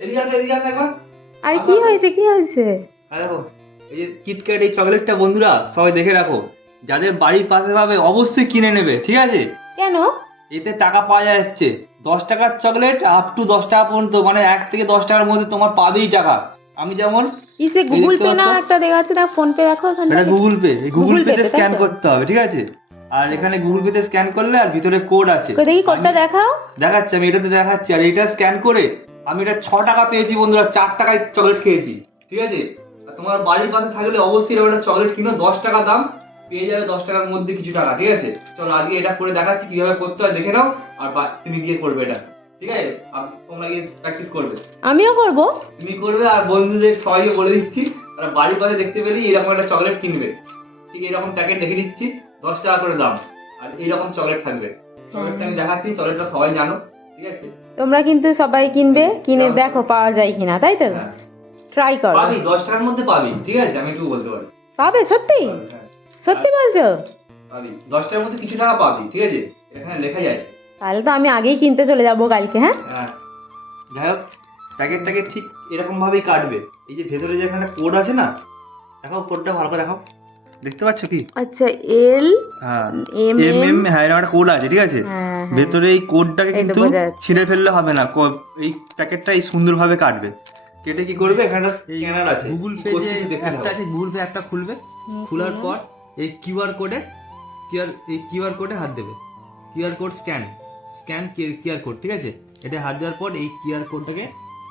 এদিকে আসো, এদিকে আসো একবার। আরে কি হয়েছে, কি হয়েছে? আর দেখো, এই যে কিটক্যাট এই চকলেটটা বন্ধুরা সবাই দেখে রাখো, যাদের বাড়ির পাশে পাবে অবশ্যই কিনে নেবে, ঠিক আছে? কেন? এতে টাকা পাওয়া যাচ্ছে, 10 টাকার চকলেট আপ টু 10 টাকা পর্যন্ত, মানে 1 থেকে 10 টাকার মধ্যে তোমার পাবেই টাকা। আমি যেমন ইসে এই গুগল দেখতে পে না পাচ্ছ, একটা দেখা যাচ্ছে না, ফোন পে দেখো এটা ওখানটা। গুগল পে, এই গুগল গুগল পেতে পেতে, তাই স্ক্যান তো? করতে হবে, ঠিক আছে? আর এখানে গুগল পেতে স্ক্যান করলে আর ভিতরে কোড আছে, কই দেখি কোডটা আমি দেখাও। দেখাচ্ছি, আমি এটাতে দেখাচ্ছি। আর এটা স্ক্যান করে আমি এটা 6 টাকা পেয়েছি বন্ধুরা, 4 টাকায় চকলেট খেয়েছি, ঠিক আছে? আর তোমার বাড়ির পাশে থাকলে অবশ্যই এরকম একটা চকলেট কিনো, 10 টাকা দাম, পেয়ে যাবে 10 টাকার মধ্যে কিছু টাকা, ঠিক আছে? চলো আজকে এটা করে দেখাচ্ছি কিভাবে করতে হয়, দেখে নাও। আর তুমি গিয়ে করবে এটা, ঠিক আছে? তোমরা গিয়ে প্র্যাকটিস করবে, আমিও করব। তুমি করবে আর বন্ধুদের সবাইকে বলে দিচ্ছি, তারা বাড়ির পাশে দেখতে পেলেই এরকম একটা চকলেট কিনবে। ঠিক এরকম প্যাকেট রেখে দিচ্ছি, 10 টাকা করে দাম, আর এইরকম চকলেট থাকবে। চকলেটটা আমি দেখাচ্ছি, চকলেটটা সবাই জানো, ঠিক আছে? তোমরা কিন্তু সবাই কিনবে, কিনে দেখো পাওয়া যায় কিনা, তাই তো? হ্যাঁ, ট্রাই করো। পাবি 10 টাকার মধ্যে পাবি, ঠিক আছে? আমি একটু বলতে পারি, পাবে সত্যি? পাবি, হ্যাঁ। সত্যি বলছো? পাবি 10 টাকার মধ্যে কিছু টাকা পাবি, ঠিক আছে? এখানে লেখা যায়। তাহলে তো আমি আগেই কিনতে চলে যাবো কালকে, হ্যাঁ? হ্যাঁ, যাই হোক, প্যাকেটটাকে ঠিক এরকম ভাবেই কাটবে। এই যে ভেতরে যে এখানে কোড আছে না, দেখাও কোডটা ভালো করে দেখাও, দেখতে পাচ্ছ কি? আচ্ছা, এল হ্যাঁ, এম এম এম। এম, হ্যাঁ এরকম একটা কোড আছে, ঠিক আছে? হ্যাঁ হ্যাঁ, ভেতরে এই কোডটাকে এই তো কিন্তু বোঝা যাচ্ছে। ছিঁড়ে ফেললে হবে না, এই প্যাকেটটা এই সুন্দরভাবে কাটবে। কেটে কি করবে, এখানে স্ক্যানার আছে, গুগল কি পে করছে যে একটু দেখে অ্যাপটা নাও। আছে, গুগল পে অ্যাপটা খুলবে। খোলার পর এই কিউআর কোডে কিউআর কোডে হাত দেবে। QR code scan QR code, ঠিক আছে? এটা হাত দেওয়ার পর এই কিউআর কোডটাকে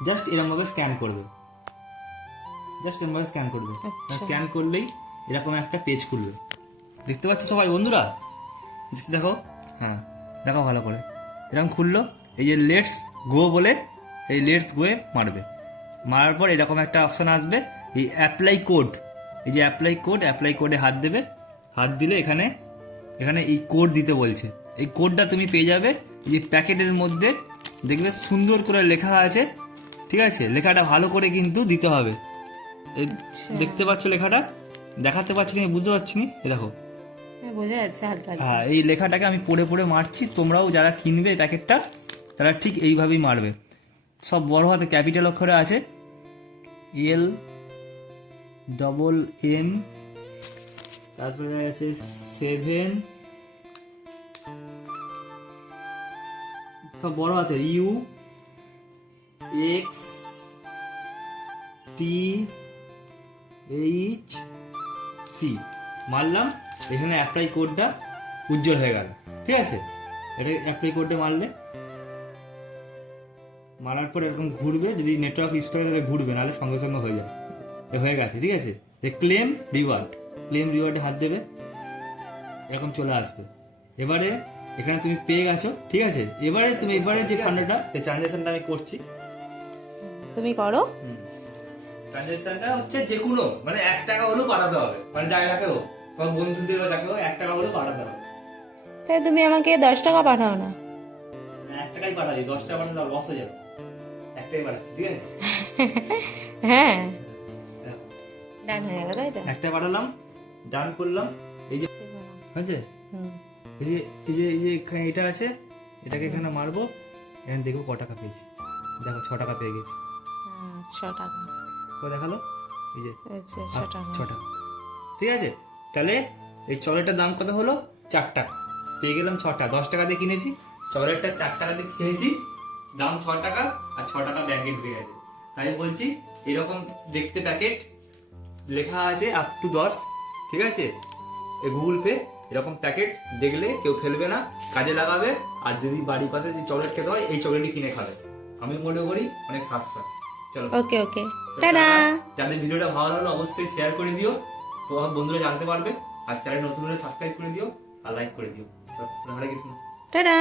জাস্ট এরকম ভাবে স্ক্যান করবে, স্ক্যান করলেই এরকম একটা পেজ খুলবে। দেখতে পাচ্ছ সবাই বন্ধুরা? দেখো, হ্যাঁ দেখো ভালো করে, এরকম খুললো। এই যে লেটস গো বলে, এই লেটস গোয়ে মারবে। মারার পর এরকম একটা অপশন আসবে, এই অ্যাপ্লাই কোড, এই যে অ্যাপ্লাই কোডে হাত দেবে। হাত দিলে এখানে এখানে এই কোড দিতে বলছে। এই কোডটা তুমি পেয়ে যাবে এই যে প্যাকেটের মধ্যে, দেখবে সুন্দর করে লেখা আছে, ঠিক আছে? লেখাটা ভালো করে কিন্তু দিতে হবে। এই দেখতে পাচ্ছ লেখাটা? দেখাতে পারছি না, বুঝতে পারছি না, এই দেখো। বোঝা যাচ্ছে হালকা হালকা। হ্যাঁ, এই লেখাটাকে আমি পড়ে পড়ে মারছি, তোমরাও যারা কিনবে এই প্যাকেটটা তারা ঠিক এইভাবেই মারবে। সব বড় হাতে ক্যাপিটাল অক্ষরে আছে, এল ডবল এম, তারপরে আছে 7, সব বড় হাতে, U X T H C মারলাম। এখানে অ্যাপ্লাই কোডটা উজ্জ্বল হয়ে গেল, ঠিক আছে? এটা অ্যাপ্লাই কোডটা মারার পর এরকম ঘুরবে, যদি নেটওয়ার্ক ইস্যু থাকে তাহলে ঘুরবে, নাহলে সঙ্গে সঙ্গে হয়ে যাবে। হয়ে গেছে, ঠিক আছে? ক্লেম রিওয়ার্ডে হাত দেবে, এরকম চলে আসবে। এবারে এখানে তুমি পেয়ে গেছো, ঠিক আছে? এবারে যে ফান্ডটা, এই ট্রানজাকশনটা আমি করছি। তুমি করো। ট্রানজাকশনটা হচ্ছে যে কোনো, মানে 1 টাকা হলেও পাঠাতে হবে, মানে যাকে হোক, তোমার বন্ধুদের বা যাকে হোক 1 টাকা হলেও পাঠাতে হবে। তাই তুমি আমাকে 10 টাকা পাঠাও না? 1 টাকাই পাঠাচ্ছি, 10 টাকা পাঠালে লস হয়ে যাবে। 1 টাকাই পাঠাচ্ছি, ঠিক আছে? হ্যাঁ, ডান হয়ে গেল, তাই তো? 1 টাকা পাঠালাম, ডান করলাম। এই যে হয়েছে, হুম। এই যে এখানে এটা আছে, এটাকে এখানে মারবো, এখানে দেখবো ক টাকা পেয়েছি। দেখো 6 টাকা পেয়ে গেছি। 6 টাকা। কত দেখালো? এই যে আচ্ছা, 6 6 টাকা। টাকা, ঠিক আছে? তাহলে এই চকলেটটার দাম কত হলো? 4 টাকা। পেয়ে গেলাম 6 টাকা। 10 টাকা দিয়ে কিনেছি, চকলেটটা 4 টাকা দিয়ে খেয়েছি, দাম 6 টাকা, আর 6 টাকা ব্যাংকে ঢুকে গেছে। তাই বলছি, এরকম দেখতে প্যাকেট লেখা আছে আপ টু 10, ঠিক আছে? এই গুগল পে এরকম প্যাকেট দেখলে কেউ ফেলবে না, কাজে লাগাবে। আর যদি বাড়ির পাশে যে চকলেট খেতে হয়, এই চকলেটই কিনে খাবে। আমি মনে করি অনেক সাশ্রয়। চলো, ওকে ওকে, টাটা। যাদের ভিডিওটা ভালো লাগলো অবশ্যই শেয়ার করে দিও, তোমার বন্ধুরা জানতে পারবে। আর চ্যানেল নতুন হলে সাবস্ক্রাইব করে দিও আর লাইক করে দিও। হরে কৃষ্ণ। টাটা।